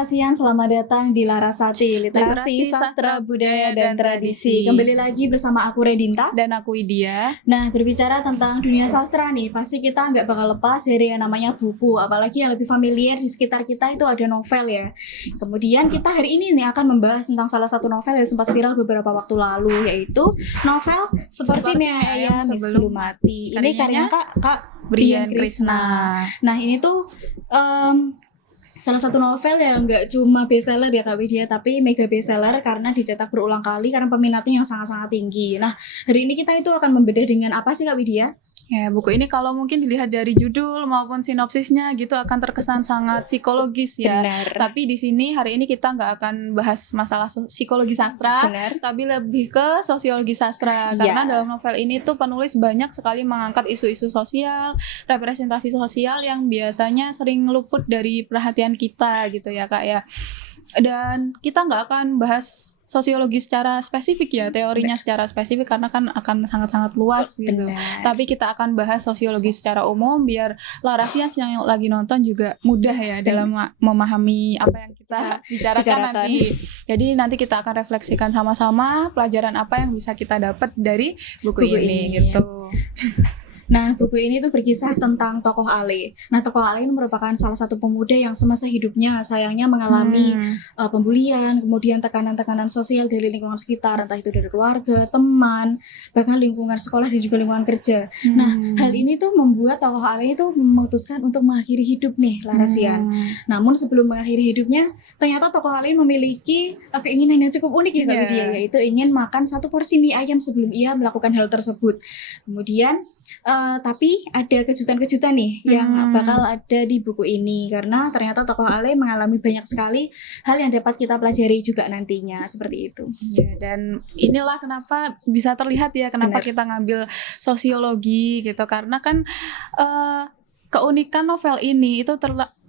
Larasian, selamat datang di Larasati, Literasi, Sastra, Budaya, dan Tradisi. Kembali lagi bersama aku Redinta dan aku Widya. Nah, berbicara tentang dunia sastra nih, pasti kita nggak bakal lepas dari yang namanya buku. Apalagi yang lebih familiar di sekitar kita itu ada novel ya. Kemudian kita hari ini nih akan membahas tentang salah satu novel yang sempat viral beberapa waktu lalu, yaitu novel Sepersi Mie Ayam Sebelum Mati. Ini karyanya Kak Brian Krishna. Nah, ini tuh salah satu novel yang nggak cuma bestseller ya Kak Widya, tapi mega bestseller karena dicetak berulang kali karena peminatnya yang sangat-sangat tinggi. Nah, hari ini kita itu akan membedah dengan apa sih Kak Widya? Ya, buku ini kalau mungkin dilihat dari judul maupun sinopsisnya gitu akan terkesan sangat psikologis ya. Benar. Tapi di sini hari ini kita nggak akan bahas masalah psikologi sastra, Benar. tapi lebih ke sosiologi sastra. Karena dalam novel ini tuh penulis banyak sekali mengangkat isu-isu sosial, representasi sosial yang biasanya sering luput dari perhatian kita gitu ya Kak ya. Dan kita nggak akan bahas sosiologi secara spesifik ya, teorinya secara spesifik karena kan akan sangat-sangat luas gitu. Tapi kita akan bahas sosiologi secara umum biar Larasian yang lagi nonton juga mudah ya dalam memahami apa yang kita bicarakan nanti. Jadi nanti kita akan refleksikan sama-sama pelajaran apa yang bisa kita dapat dari buku ini gitu. Nah, buku ini tuh berkisah tentang tokoh Ale. Nah, tokoh Ale ini merupakan salah satu pemuda yang semasa hidupnya sayangnya mengalami pembulian, kemudian tekanan-tekanan sosial dari lingkungan sekitar, entah itu dari keluarga, teman, bahkan lingkungan sekolah dan juga lingkungan kerja. Nah, hal ini tuh membuat tokoh Ale itu memutuskan untuk mengakhiri hidup nih, Larasian. Namun sebelum mengakhiri hidupnya, ternyata tokoh Ale memiliki keinginan yang cukup unik ya dia, yaitu ingin makan satu porsi mie ayam sebelum ia melakukan hal tersebut. Kemudian tapi ada kejutan-kejutan nih yang bakal ada di buku ini karena ternyata tokoh Ale mengalami banyak sekali hal yang dapat kita pelajari juga nantinya seperti itu. Ya, dan inilah kenapa bisa terlihat ya kenapa kita ngambil sosiologi gitu karena kan keunikan novel ini itu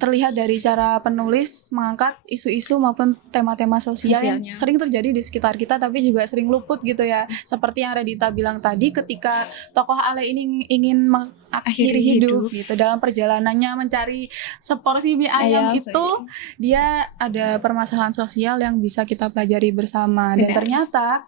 terlihat dari cara penulis mengangkat isu-isu maupun tema-tema sosial yang sering terjadi di sekitar kita tapi juga sering luput gitu ya. Seperti yang Redita bilang tadi ketika tokoh Ale ini ingin mengakhiri hidup gitu dalam perjalanannya mencari seporsi mie ayam itu dia ada permasalahan sosial yang bisa kita pelajari bersama. Dan ternyata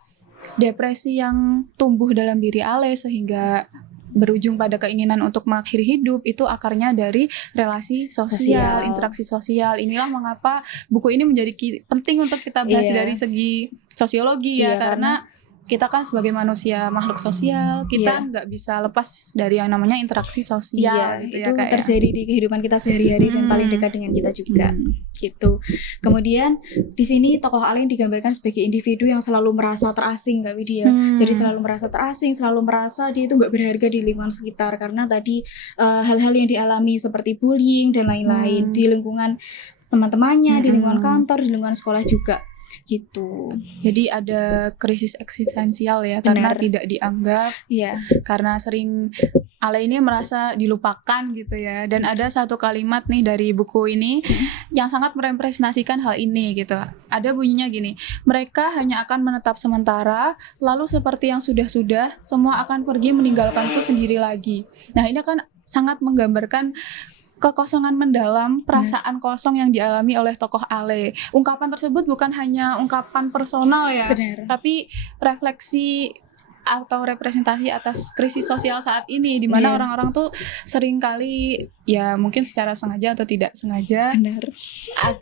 depresi yang tumbuh dalam diri Ale sehingga berujung pada keinginan untuk mengakhiri hidup itu akarnya dari relasi sosial, interaksi sosial. Inilah mengapa buku ini menjadi penting untuk kita bahas dari segi sosiologi ya karena kita kan sebagai manusia makhluk sosial, kita nggak bisa lepas dari yang namanya interaksi sosial. Gitu itu ya, terjadi di kehidupan kita sehari-hari dan paling dekat dengan kita juga. Gitu. Kemudian di sini tokoh Ale digambarkan sebagai individu yang selalu merasa terasing, Kak Widya. Jadi selalu merasa terasing, selalu merasa dia itu nggak berharga di lingkungan sekitar karena tadi hal-hal yang dialami seperti bullying dan lain-lain di lingkungan teman-temannya, di lingkungan kantor, di lingkungan sekolah juga. Gitu. Jadi ada krisis eksistensial ya karena tidak dianggap. Karena sering Ale ini merasa dilupakan gitu ya. Dan ada satu kalimat nih dari buku ini yang sangat merepresentasikan hal ini gitu. Ada bunyinya gini, mereka hanya akan menetap sementara, lalu seperti yang sudah-sudah, semua akan pergi meninggalkanku sendiri lagi. Nah ini kan sangat menggambarkan kekosongan mendalam, perasaan kosong yang dialami oleh tokoh Ale. Ungkapan tersebut bukan hanya ungkapan personal ya, tapi refleksi atau representasi atas krisis sosial saat ini di mana orang-orang tuh sering kali ya mungkin secara sengaja atau tidak sengaja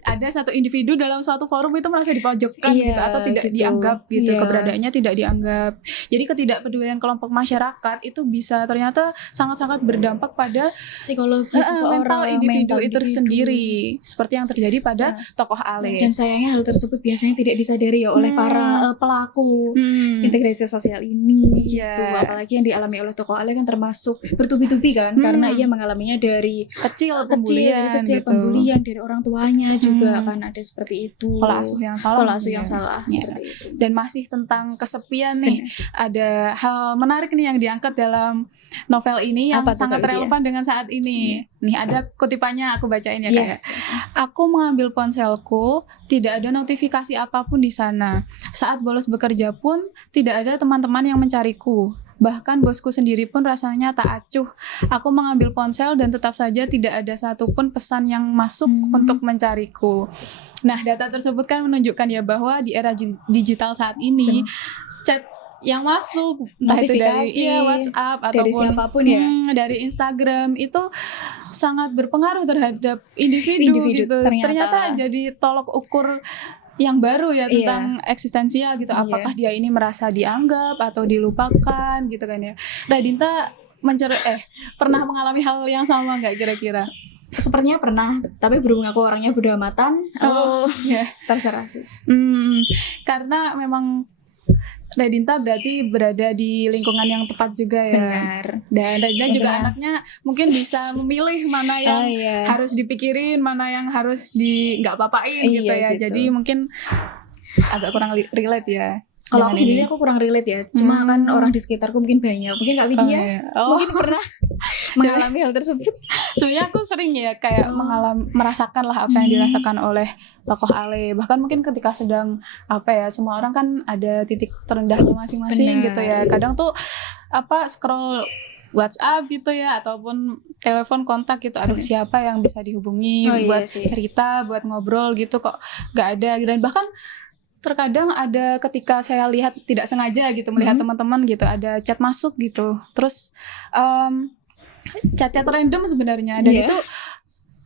ada satu individu dalam suatu forum itu merasa dipojokkan gitu atau tidak dianggap gitu, keberadaannya tidak dianggap. Jadi ketidakpedulian kelompok masyarakat itu bisa ternyata sangat-sangat berdampak pada psikologi mental individu itu sendiri seperti yang terjadi pada tokoh Ale. Dan sayangnya hal tersebut biasanya tidak disadari ya oleh para pelaku integrasi sosial ini. Gitu. Apalagi yang dialami oleh tokoh Ale kan termasuk bertubi-tubi kan karena ia mengalaminya dari kecil pembulian dari orang tuanya juga kan ada seperti itu, pola asuh yang salah seperti itu. Dan masih tentang kesepian nih ada hal menarik nih yang diangkat dalam novel ini yang sangat relevan dengan saat ini. Nih ada kutipannya aku bacain ya Kak. Aku mengambil ponselku, tidak ada notifikasi apapun di sana. Saat bolos bekerja pun tidak ada teman-teman yang mencariku. Bahkan bosku sendiri pun rasanya tak acuh. Aku mengambil ponsel dan tetap saja tidak ada satupun pesan yang masuk untuk mencariku. Nah, data tersebut kan menunjukkan ya bahwa di era digital saat ini chat yang masuk entah itu dari WhatsApp dari ataupun siapapun ya, dari Instagram itu sangat berpengaruh terhadap individu gitu. Ternyata jadi tolok ukur yang baru ya tentang eksistensial gitu. Apakah dia ini merasa dianggap atau dilupakan gitu kan ya. Radinta pernah mengalami hal yang sama nggak kira-kira? Sepertinya pernah, tapi berhubung aku orangnya bodo amatan, terserah. Karena memang Radinta berarti berada di lingkungan yang tepat juga ya. Benar. Dan Radinta juga anaknya mungkin bisa memilih mana yang harus dipikirin, mana yang harus nggak apa-apain gitu ya. Gitu. Jadi mungkin agak kurang relate ya. Kalau aku sendiri aku kurang relate ya. Cuma kan orang di sekitarku mungkin banyak. Mungkin Kak Widya mungkin pernah mengalami hal tersebut. Sebenarnya aku sering ya kayak merasakan lah apa yang dirasakan oleh tokoh Ale. Bahkan mungkin ketika sedang semua orang kan ada titik terendahnya masing-masing gitu ya. Kadang tuh scroll WhatsApp gitu ya, ataupun telepon kontak gitu. Aduh, siapa yang bisa dihubungi buat cerita, buat ngobrol gitu, kok gak ada. Dan bahkan terkadang ada ketika saya lihat tidak sengaja gitu melihat teman-teman gitu ada chat masuk gitu, terus chat random sebenarnya, dan itu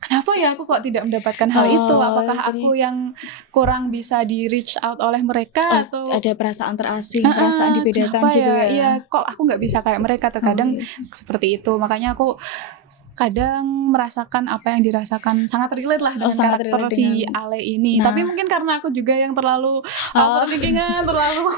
kenapa ya aku kok tidak mendapatkan hal itu? Apakah aku yang kurang bisa di reach out oleh mereka atau ada perasaan terasing, perasaan dibedakan gitu ya? Iya, kok aku nggak bisa kayak mereka? Terkadang seperti itu, makanya aku kadang merasakan apa yang dirasakan, sangat relate lah dengan karakter si Ale ini. Tapi mungkin karena aku juga yang terlalu overthinkingan, terlalu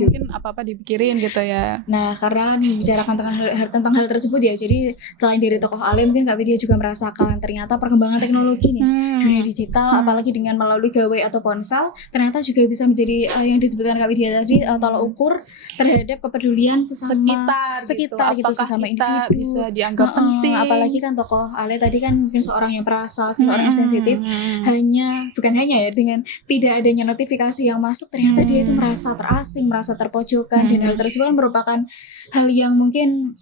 mungkin apa-apa dipikirin gitu ya. Nah, karena membicarakan tentang hal tersebut ya, jadi selain dari tokoh Ale, mungkin Kak Widya juga merasakan ternyata perkembangan teknologi nih, dunia digital, apalagi dengan melalui gawai atau ponsel, ternyata juga bisa menjadi yang disebutkan Kak Widya tadi, tolak ukur terhadap kepedulian sekitar gitu, sesama individu. Bisa dianggap penting. Apalagi kan tokoh Ale tadi kan mungkin seorang yang perasa, seorang yang sensitif, bukan hanya ya dengan tidak adanya notifikasi yang masuk, ternyata dia itu merasa terasing, merasa terpojokkan, dan hal tersebut kan merupakan hal yang mungkin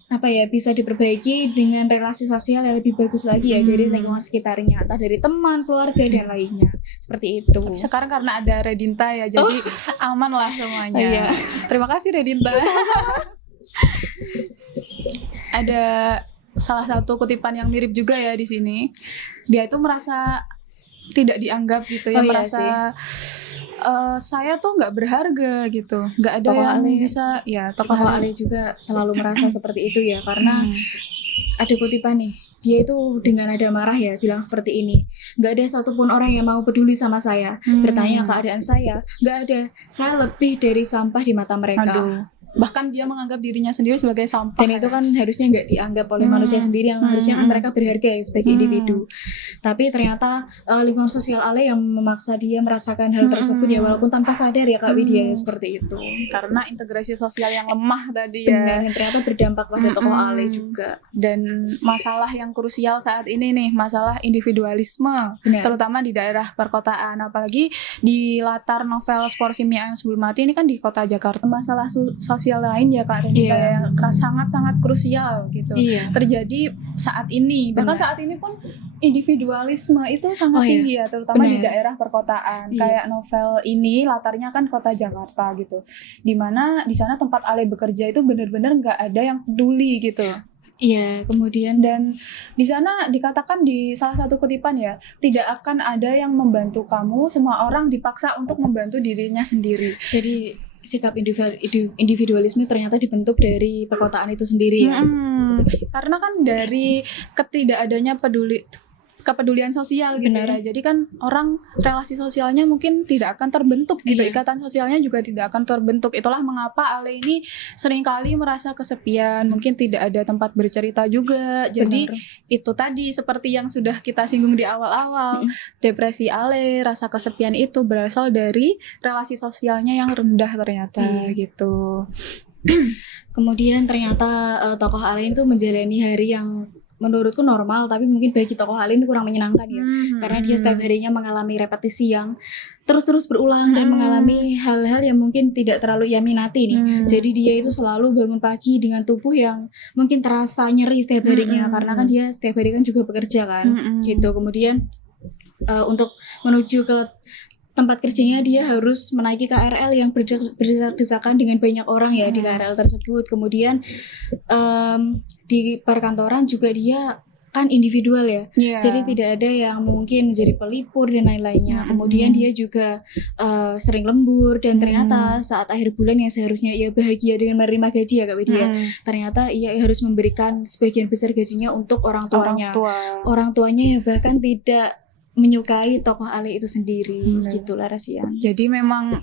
bisa diperbaiki dengan relasi sosial yang lebih bagus lagi ya dari lingkungan sekitarnya, entah dari teman, keluarga dan lainnya, seperti itu. Sekarang karena ada Radinta ya, jadi aman lah semuanya. Terima kasih Radinta. Ada salah satu kutipan yang mirip juga ya di sini. Dia itu merasa tidak dianggap gitu ya, merasa saya tuh nggak berharga gitu, nggak ada tokoh yang Ale, bisa ya. Tokoh Ale juga selalu merasa seperti itu ya, karena ada kutipan nih, dia itu dengan nada marah ya bilang seperti ini, nggak ada satupun orang yang mau peduli sama saya, bertanya keadaan saya, nggak ada, saya lebih dari sampah di mata mereka. Bahkan dia menganggap dirinya sendiri sebagai sampah. Dan itu kan harusnya nggak dianggap oleh manusia sendiri, yang harusnya kan mereka berharga ya sebagai individu. Tapi ternyata lingkungan sosial Ale yang memaksa dia merasakan hal tersebut ya, walaupun tanpa sadar ya Kak Widya ya, seperti itu. Karena integrasi sosial yang lemah tadi ya. Benar, dan ternyata berdampak pada tokoh Ale juga. Dan masalah yang krusial saat ini nih, masalah individualisme, terutama di daerah perkotaan, apalagi di latar novel Spor Si Mie Ayam Sebelum Mati ini kan di kota Jakarta. Masalah sosial lain ya Kak Reni, kayak sangat-sangat krusial gitu terjadi saat ini. Bahkan saat ini pun individualisme itu sangat tinggi ya, terutama di daerah perkotaan. Kayak novel ini latarnya kan kota Jakarta gitu, dimana di sana tempat Ale bekerja itu benar-benar nggak ada yang peduli gitu. Iya, kemudian dan di sana dikatakan di salah satu kutipan ya, tidak akan ada yang membantu kamu, semua orang dipaksa untuk membantu dirinya sendiri. Jadi sikap individualisme ternyata dibentuk dari perkotaan itu sendiri ya. Karena kan dari ketidakadanya kepedulian sosial gitu ya. Jadi kan orang relasi sosialnya mungkin tidak akan terbentuk gitu. Ikatan sosialnya juga tidak akan terbentuk. Itulah mengapa Ale ini seringkali merasa kesepian, mungkin tidak ada tempat bercerita juga. Jadi itu tadi seperti yang sudah kita singgung di awal-awal, depresi Ale, rasa kesepian itu berasal dari relasi sosialnya yang rendah ternyata gitu. Kemudian ternyata tokoh Ale itu menjalani hari yang menurutku normal, tapi mungkin bagi tokoh Ale ini kurang menyenangkan ya, karena dia setiap harinya mengalami repetisi yang terus berulang dan mengalami hal-hal yang mungkin tidak terlalu ia minati nih. Jadi dia itu selalu bangun pagi dengan tubuh yang mungkin terasa nyeri setiap harinya, karena kan dia setiap hari kan juga bekerja kan, gitu. Kemudian untuk menuju ke tempat kerjanya dia harus menaiki KRL yang berdesak-desakan dengan banyak orang ya di KRL tersebut. Kemudian di perkantoran juga dia kan individual ya, jadi tidak ada yang mungkin menjadi pelipur dan lain-lainnya. Kemudian dia juga sering lembur, dan ternyata saat akhir bulan yang seharusnya ia bahagia dengan menerima gaji ya Kak Widya, ternyata ia harus memberikan sebagian besar gajinya untuk orang tuanya. Orang tuanya ya bahkan tidak menyukai tokoh Ale itu sendiri, gitulah Rasian. Jadi memang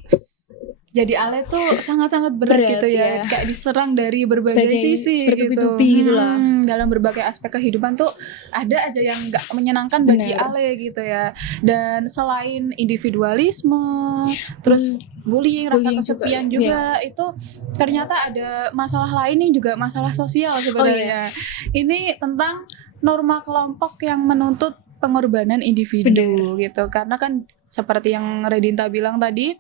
jadi Ale tuh sangat-sangat berat gitu ya, kayak diserang dari berbagai sisi bertubi-tubi gitu lah. Dalam berbagai aspek kehidupan tuh ada aja yang nggak menyenangkan bagi Ale gitu ya. Dan selain individualisme, terus bullying, rasa kesepian juga itu ternyata ada masalah lain yang juga masalah sosial sebenarnya. Ini tentang norma kelompok yang menuntut pengorbanan individu gitu, karena kan seperti yang Redinta bilang tadi,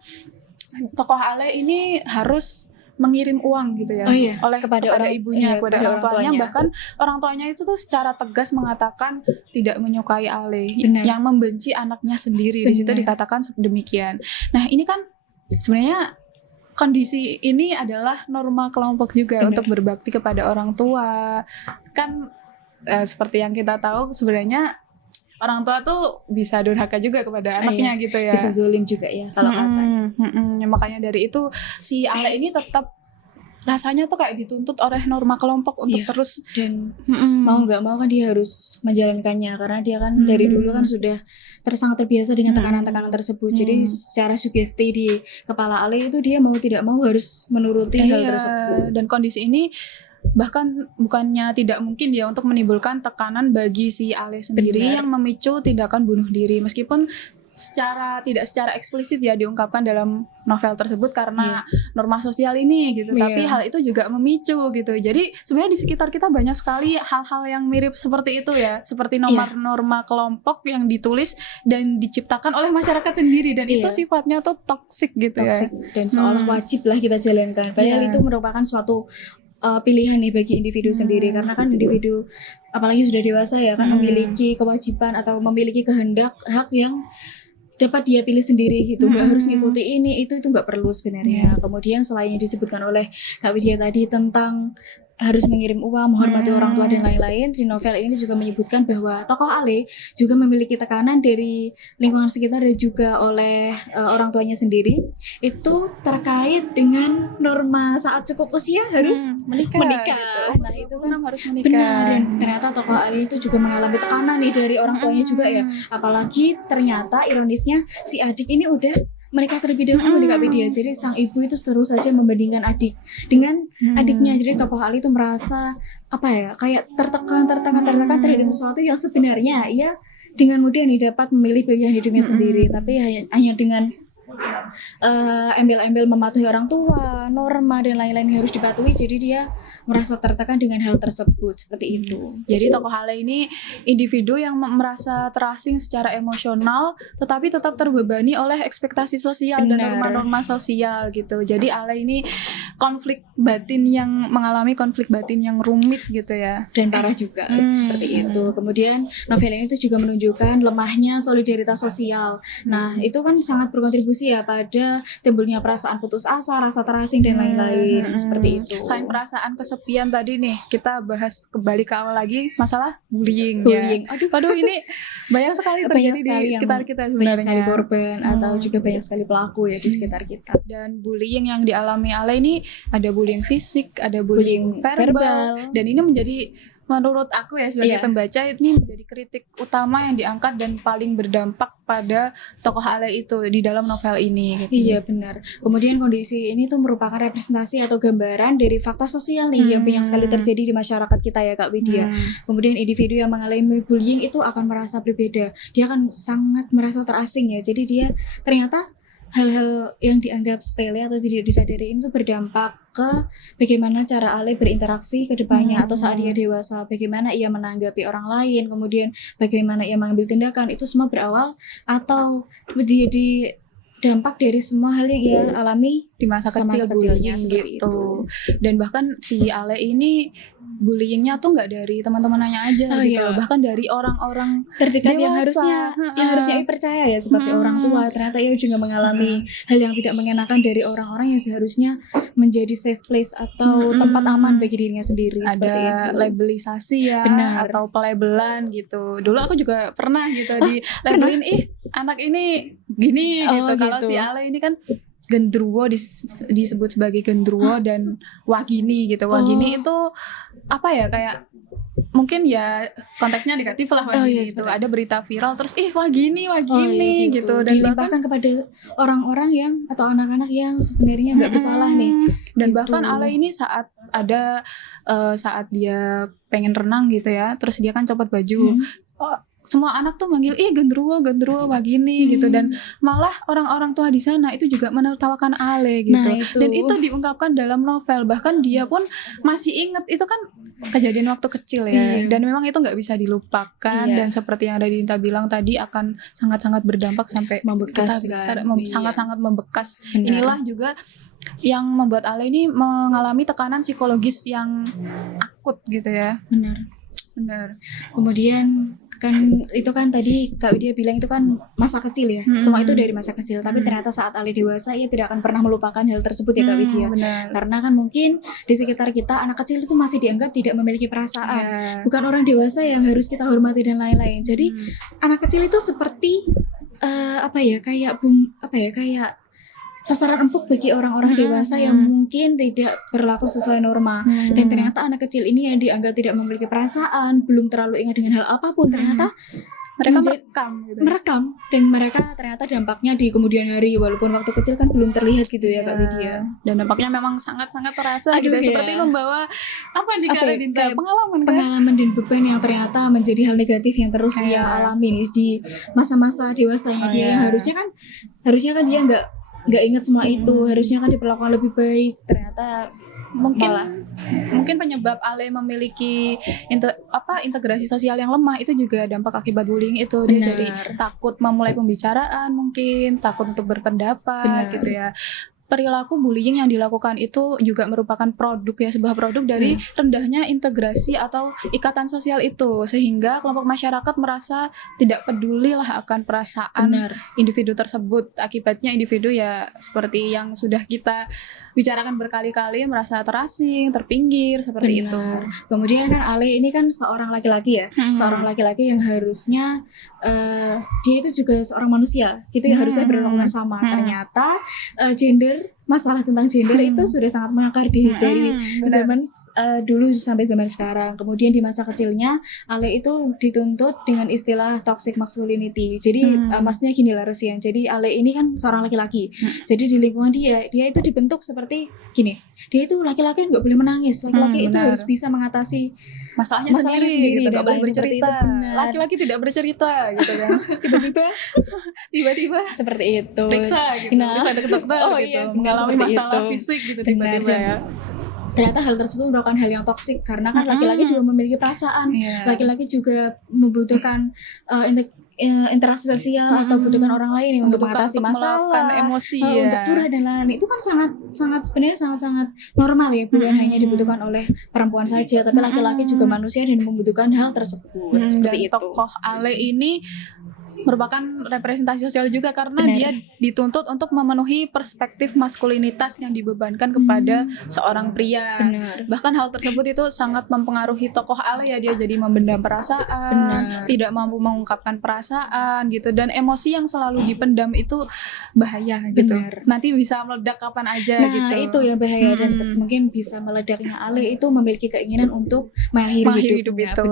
tokoh Ale ini harus mengirim uang gitu ya, oleh kepada orang ibunya, kepada orang tuanya. Bahkan orang tuanya itu tuh secara tegas mengatakan tidak menyukai Ale, yang membenci anaknya sendiri. Di situ dikatakan demikian. Nah ini kan sebenarnya kondisi ini adalah norma kelompok juga untuk berbakti kepada orang tua. Kan seperti yang kita tahu sebenarnya orang tua tuh bisa durhaka juga kepada anaknya gitu ya. Bisa zalim juga ya kalau katanya. Ya, makanya dari itu si Ale ini tetap rasanya tuh kayak dituntut oleh norma kelompok untuk terus, dan mau nggak mau kan dia harus menjalankannya, karena dia kan dari dulu kan sudah sangat terbiasa dengan tekanan-tekanan tersebut. Jadi secara sugesti di kepala Ale itu dia mau tidak mau harus menuruti hal tersebut. Dan kondisi ini bahkan bukannya tidak mungkin ya untuk menimbulkan tekanan bagi si Ale sendiri yang memicu tindakan bunuh diri, meskipun tidak secara eksplisit ya diungkapkan dalam novel tersebut karena norma sosial ini gitu, tapi hal itu juga memicu gitu. Jadi sebenarnya di sekitar kita banyak sekali hal-hal yang mirip seperti itu ya, seperti norma kelompok yang ditulis dan diciptakan oleh masyarakat sendiri, dan itu sifatnya tuh toksik gitu ya, dan seolah wajib lah kita jalankan, padahal itu merupakan suatu pilihan nih bagi individu sendiri, karena kan individu apalagi sudah dewasa ya kan memiliki kewajiban atau memiliki kehendak, hak yang dapat dia pilih sendiri gitu, nggak harus ngikuti ini itu nggak perlu sebenarnya. Kemudian selain yang disebutkan oleh Kak Widya tadi tentang harus mengirim uang, menghormati orang tua dan lain-lain, di novel ini juga menyebutkan bahwa tokoh Ale juga memiliki tekanan dari lingkungan sekitar dan juga oleh orang tuanya sendiri, itu terkait dengan norma saat cukup usia harus menikah. Gitu. Nah itu kan harus menikah. Benar, dan ternyata tokoh Ale itu juga mengalami tekanan nih dari orang tuanya juga ya, apalagi ternyata ironisnya si adik ini udah menikah terlebih dahulu di Kak Widya. Jadi sang ibu itu terus saja membandingkan adik dengan adiknya. Jadi tokoh Ali itu merasa kayak tertekan terhadap sesuatu yang sebenarnya ia dengan mudah nih dapat memilih pilihan hidupnya sendiri, tapi hanya dengan embel-embel mematuhi orang tua, norma dan lain-lain yang harus dipatuhi. Jadi dia merasa tertekan dengan hal tersebut seperti itu. Jadi tokoh Ale ini individu yang merasa terasing secara emosional, tetapi tetap terbebani oleh ekspektasi sosial dan norma-norma sosial gitu. Jadi Ale ini mengalami konflik batin yang rumit gitu ya, dan parah juga seperti itu. Kemudian novel ini tuh juga menunjukkan lemahnya solidaritas sosial. Nah itu kan sangat berkontribusi ya pada timbulnya perasaan putus asa, rasa terasing dan lain-lain seperti itu. Selain perasaan kesepian tadi nih, kita bahas kembali ke awal lagi masalah bullying. Ya. Aduh ini banyak sekali terjadi di sekitar kita sebenarnya. Banyak sekali korban atau juga banyak sekali pelaku ya di sekitar kita. Dan bullying yang dialami Ale ini ada bullying fisik, ada bullying verbal, dan ini menjadi, menurut aku ya sebagai pembaca, ini menjadi kritik utama yang diangkat dan paling berdampak pada tokoh Ale itu di dalam novel ini gitu. Iya benar. Kemudian kondisi ini tuh merupakan representasi atau gambaran dari fakta sosial nih yang banyak sekali terjadi di masyarakat kita ya Kak Widya. Kemudian individu yang mengalami bullying itu akan merasa berbeda. Dia akan sangat merasa terasing ya. Jadi dia ternyata hal-hal yang dianggap sepele atau tidak disadari itu berdampak ke bagaimana cara Ale berinteraksi ke depannya atau saat dia dewasa, bagaimana ia menanggapi orang lain, kemudian bagaimana ia mengambil tindakan, itu semua berawal atau menjadi dampak dari semua hal yang ia alami di masa kecilnya gitu. Dan bahkan si Ale ini bullyingnya tuh nggak dari teman-temannya aja gitu loh, bahkan dari orang-orang terdekat dewasa. yang harusnya ia percaya ya sebagai orang tua, ternyata ia juga mengalami hal yang tidak mengenakan dari orang-orang yang seharusnya menjadi safe place atau tempat aman bagi dirinya sendiri. Ada seperti itu. labelisasi ya. Benar. Atau pelabelan gitu. Dulu aku juga pernah gitu di labelin, anak ini gini gitu. Kalau si Ale ini kan gendruwo, disebut sebagai gendruwo dan wagini gitu. Wagini itu apa ya, kayak mungkin ya konteksnya negatif lah wagini itu. Ada berita viral terus wagini gitu. Dan dilimpahkan kepada orang-orang yang atau anak-anak yang sebenarnya nggak bersalah nih. Dan bahkan Ale ini saat dia pengen renang gitu ya, terus dia kan copot baju. Semua anak tuh manggil gendruwo begini gitu, dan malah orang-orang tua di sana itu juga menertawakan Ale gitu. Dan itu diungkapkan dalam novel, bahkan dia pun masih inget itu kan kejadian waktu kecil ya. Dan memang itu nggak bisa dilupakan, dan seperti yang Dinta bilang tadi akan sangat-sangat berdampak sampai membekas sangat-sangat membekas. Inilah juga yang membuat Ale ini mengalami tekanan psikologis yang akut gitu ya. Benar. Kemudian kan itu kan tadi Kak Widya bilang itu kan masa kecil ya, semua itu dari masa kecil, tapi ternyata saat Ale dewasa ia tidak akan pernah melupakan hal tersebut ya Kak Widya. Karena kan mungkin di sekitar kita anak kecil itu masih dianggap tidak memiliki perasaan, bukan orang dewasa yang harus kita hormati dan lain-lain. Jadi anak kecil itu seperti kayak sasaran empuk bagi orang-orang dewasa yang mungkin tidak berlaku sesuai norma. Dan ternyata anak kecil ini yang dianggap tidak memiliki perasaan, belum terlalu ingat dengan hal apapun, ternyata mereka merekam dan mereka ternyata dampaknya di kemudian hari, walaupun waktu kecil kan belum terlihat gitu ya Kak Widya. Dan dampaknya memang sangat-sangat terasa gitu ya. Seperti membawa pengalaman dan beban yang ternyata menjadi hal negatif yang terus dia alami nih di masa-masa dewasanya dia, yang harusnya kan dia nggak ingat semua itu, harusnya kan diperlakukan lebih baik. Ternyata mungkin penyebab Ale memiliki integrasi sosial yang lemah itu juga dampak akibat bullying itu. Dia jadi takut memulai pembicaraan, mungkin takut untuk berpendapat gitu ya. Perilaku bullying yang dilakukan itu juga merupakan sebuah produk dari rendahnya integrasi atau ikatan sosial itu, sehingga kelompok masyarakat merasa tidak peduli lah akan perasaan individu tersebut. Akibatnya individu ya seperti yang sudah kita bicarakan berkali-kali, merasa terasing, terpinggir seperti itu. Kemudian kan Ale ini kan seorang laki-laki ya, seorang laki-laki yang harusnya dia itu juga seorang manusia gitu ya, harusnya berlakukan sama. Ternyata masalah tentang gender itu sudah sangat mengakar dari zaman dulu sampai zaman sekarang. Kemudian di masa kecilnya Ale itu dituntut dengan istilah toxic masculinity. Jadi maksudnya gini lah Resian. Jadi Ale ini kan seorang laki-laki. Jadi di lingkungan dia itu dibentuk seperti gini. Dia itu laki-laki nggak boleh menangis. Laki-laki itu harus bisa mengatasi masalahnya sendiri gitu, nggak boleh bercerita. Laki-laki tidak bercerita gitu kan. tiba-tiba seperti itu. Periksa gitu. Bisa ada ke dokter gitu. Mengalami masalah fisik gitu tiba-tiba ya. Ternyata hal tersebut merupakan hal yang toksik, karena kan laki-laki juga memiliki perasaan. Laki-laki juga membutuhkan interaksi sosial atau membutuhkan orang lain yang untuk mengatasi masalah, emosi untuk curhat dan lain-lain. Itu kan sebenarnya sangat normal ya, bukan hanya dibutuhkan oleh perempuan saja, tapi laki-laki juga manusia dan membutuhkan hal tersebut. Seperti itu. Tokoh Ale ini merupakan representasi sosial juga karena dia dituntut untuk memenuhi perspektif maskulinitas yang dibebankan kepada seorang pria. Bahkan hal tersebut itu sangat mempengaruhi tokoh Ale ya, dia jadi memendam perasaan, tidak mampu mengungkapkan perasaan gitu, dan emosi yang selalu dipendam itu bahaya gitu. Nanti bisa meledak kapan aja gitu. Itu yang bahaya, dan mungkin bisa meledaknya Ale itu memiliki keinginan untuk mengakhiri hidup itu.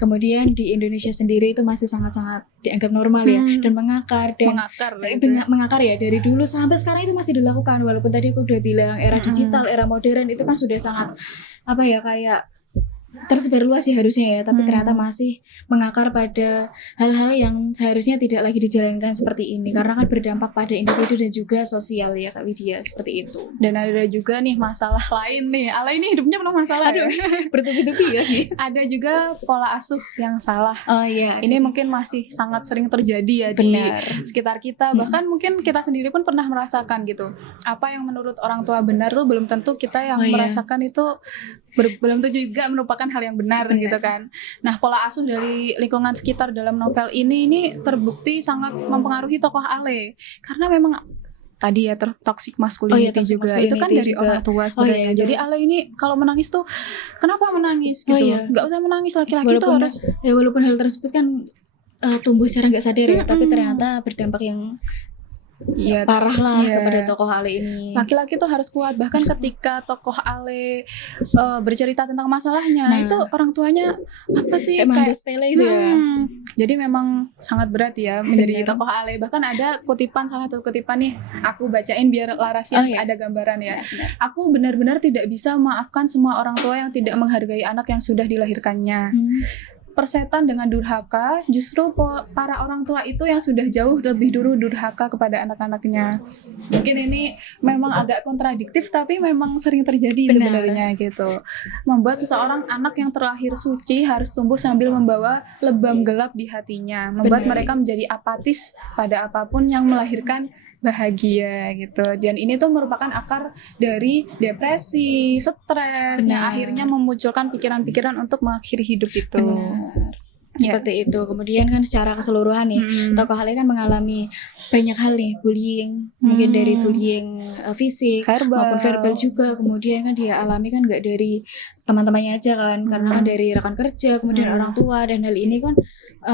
Kemudian di Indonesia sendiri itu masih sangat-sangat dianggap normal ya, dan mengakar ya dari dulu sampai sekarang itu masih dilakukan. Walaupun tadi aku udah bilang era digital, era modern itu kan sudah sangat kayak tersebar luas sih harusnya ya, tapi ternyata masih mengakar pada hal-hal yang seharusnya tidak lagi dijalankan seperti ini, karena kan berdampak pada individu dan juga sosial ya Kak Widya, seperti itu. Dan ada juga nih masalah lain nih, Ala ini hidupnya penuh masalah. Aduh, bertubi-tubi ya. Ada juga pola asuh yang salah. Oh iya. Ini mungkin masih sangat sering terjadi ya. Benar. Di sekitar kita, bahkan mungkin kita sendiri pun pernah merasakan gitu. Apa yang menurut orang tua benar tuh belum tentu kita yang merasakan itu belum tentu juga merupakan hal yang benar gitu kan. Nah, pola asuh dari lingkungan sekitar dalam novel ini terbukti sangat mempengaruhi tokoh Ale, karena memang tadi ya toxic masculinity juga itu kan dari orang tua sebenarnya. Jadi Ale ini kalau menangis tuh kenapa menangis gitu? Nggak usah menangis, laki-laki tuh harus walaupun hal tersebut kan tumbuh secara nggak sadar ya, tapi ternyata berdampak yang parah lah kepada tokoh Ale ini. Laki-laki tuh harus kuat, bahkan ketika tokoh Ale bercerita tentang masalahnya, itu orang tuanya apa sih emang kayak sepele itu ya. Jadi memang sangat berat ya menjadi tokoh Ale. Bahkan ada kutipan, salah satu kutipan nih, aku bacain biar Larasnya ada gambaran ya. Aku benar-benar tidak bisa memaafkan semua orang tua yang tidak menghargai anak yang sudah dilahirkannya. Persetan dengan durhaka, justru para orang tua itu yang sudah jauh lebih dulu durhaka kepada anak-anaknya. Mungkin ini memang agak kontradiktif, tapi memang sering terjadi sebenarnya gitu. Membuat seseorang anak yang terlahir suci harus tumbuh sambil membawa lebam gelap di hatinya. Membuat mereka menjadi apatis pada apapun yang melahirkan bahagia gitu. Dan ini tuh merupakan akar dari depresi, stres, yang akhirnya memunculkan pikiran-pikiran untuk mengakhiri hidup itu. Seperti itu. Kemudian kan secara keseluruhan nih, tokoh Ale kan mengalami banyak hal nih, bullying, mungkin dari bullying fisik maupun verbal juga. Kemudian kan dia alami kan nggak dari teman-temannya aja kan, karena kan dari rekan kerja, kemudian orang tua, dan hal ini kan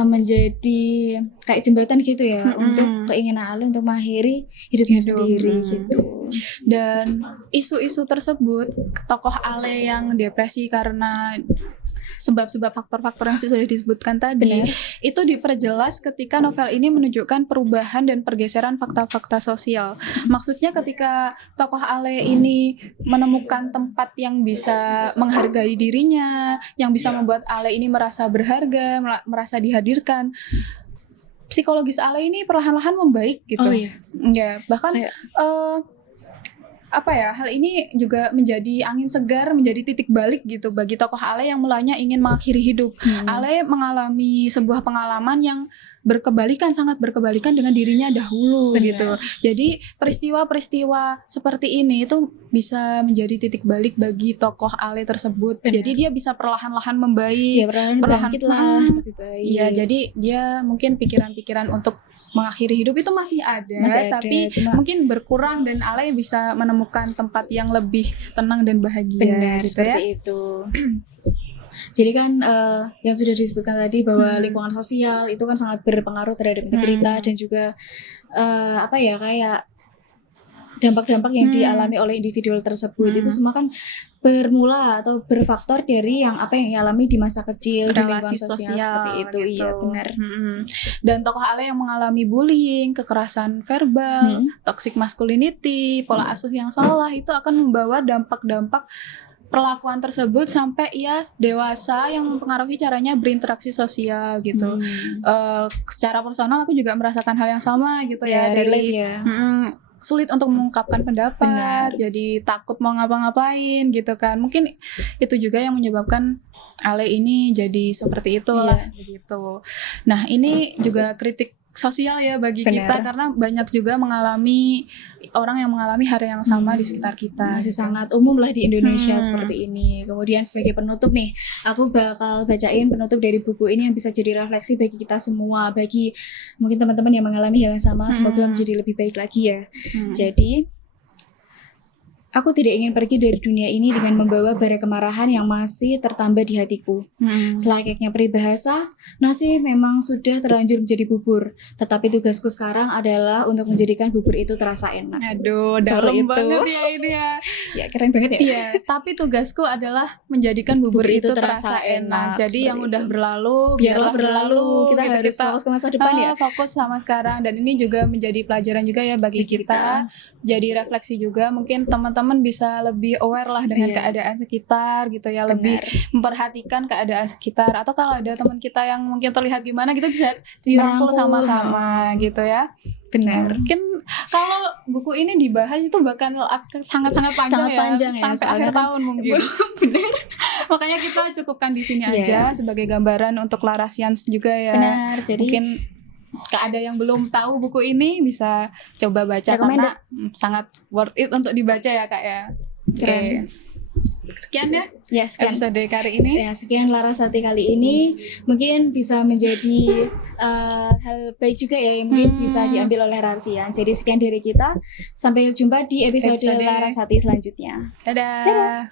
menjadi kayak jembatan gitu ya untuk keinginan Ale untuk mengakhiri hidupnya sendiri gitu. Dan isu-isu tersebut, tokoh Ale yang depresi karena sebab-sebab faktor-faktor yang sudah disebutkan tadi, itu diperjelas ketika novel ini menunjukkan perubahan dan pergeseran fakta-fakta sosial. Maksudnya ketika tokoh Ale ini menemukan tempat yang bisa menghargai dirinya, yang bisa membuat Ale ini merasa berharga, merasa dihadirkan, psikologis Ale ini perlahan-lahan membaik gitu. Ya, bahkan hal ini juga menjadi angin segar, menjadi titik balik gitu bagi tokoh Ale yang mulanya ingin mengakhiri hidup. Ale mengalami sebuah pengalaman yang sangat berkebalikan dengan dirinya dahulu gitu. Jadi peristiwa-peristiwa seperti ini itu bisa menjadi titik balik bagi tokoh Ale tersebut. Jadi dia bisa perlahan-lahan membaik, perlahan lah lebih baik. Iya, jadi dia mungkin pikiran-pikiran untuk mengakhiri hidup itu masih ada, tapi mungkin berkurang, dan Ale bisa menemukan tempat yang lebih tenang dan bahagia. Gitu seperti itu. Jadi kan yang sudah disebutkan tadi bahwa lingkungan sosial itu kan sangat berpengaruh terhadap integritas dan juga kayak dampak-dampak yang dialami oleh individu tersebut. Itu semua kan bermula atau berfaktor dari yang dialami di masa kecil, di lingkungan sosial seperti itu gitu. Iya benar. Dan tokoh Ale yang mengalami bullying, kekerasan verbal, toxic masculinity, pola asuh yang salah, itu akan membawa dampak-dampak perlakuan tersebut sampai ia dewasa, yang mempengaruhi caranya berinteraksi sosial gitu. Secara personal aku juga merasakan hal yang sama gitu dari sulit untuk mengungkapkan pendapat, jadi takut mau ngapa-ngapain gitu kan. Mungkin itu juga yang menyebabkan Ale ini jadi seperti itulah begitu. Nah, ini juga kritik sosial ya bagi kita, karena banyak juga orang yang mengalami hal yang sama di sekitar kita. Masih sangat umum lah di Indonesia seperti ini. Kemudian sebagai penutup nih, aku bakal bacain penutup dari buku ini yang bisa jadi refleksi bagi kita semua, bagi mungkin teman-teman yang mengalami hal yang sama, semoga menjadi lebih baik lagi ya. Jadi, aku tidak ingin pergi dari dunia ini dengan membawa bara kemarahan yang masih tertambah di hatiku. Selayaknya peribahasa, nasi memang sudah terlanjur menjadi bubur, tetapi tugasku sekarang adalah untuk menjadikan bubur itu terasa enak. Aduh, dalam banget ya ini ya. Ya, keren banget ya. Iya, tapi tugasku adalah menjadikan bubur itu terasa enak. Jadi yang udah berlalu, biarlah berlalu. Kita harus fokus ke masa depan ya. Fokus sama sekarang, dan ini juga menjadi pelajaran juga ya bagi kita. Jadi refleksi juga, mungkin teman-teman teman-teman bisa lebih aware lah dengan keadaan sekitar gitu ya, lebih memperhatikan keadaan sekitar. Atau kalau ada teman kita yang mungkin terlihat gimana, kita bisa dirangkul sama-sama gitu ya. Benar. Mungkin kalau buku ini dibahas itu bakal sangat-sangat panjang, ya, sampai akhir tahun mungkin. Benar. Makanya kita cukupkan di sini aja sebagai gambaran untuk Larasians juga ya. Benar. Jadi mungkin ada yang belum tahu buku ini bisa coba baca karena sangat worth it untuk dibaca ya Kak ya. Oke. Sekian ya sekian episode kali ini. Ya, sekian Larasati kali ini. Mungkin bisa menjadi hal baik juga ya yang mungkin bisa diambil oleh Larasian. Jadi sekian dari kita. Sampai jumpa di episode Larasati selanjutnya. Dadah.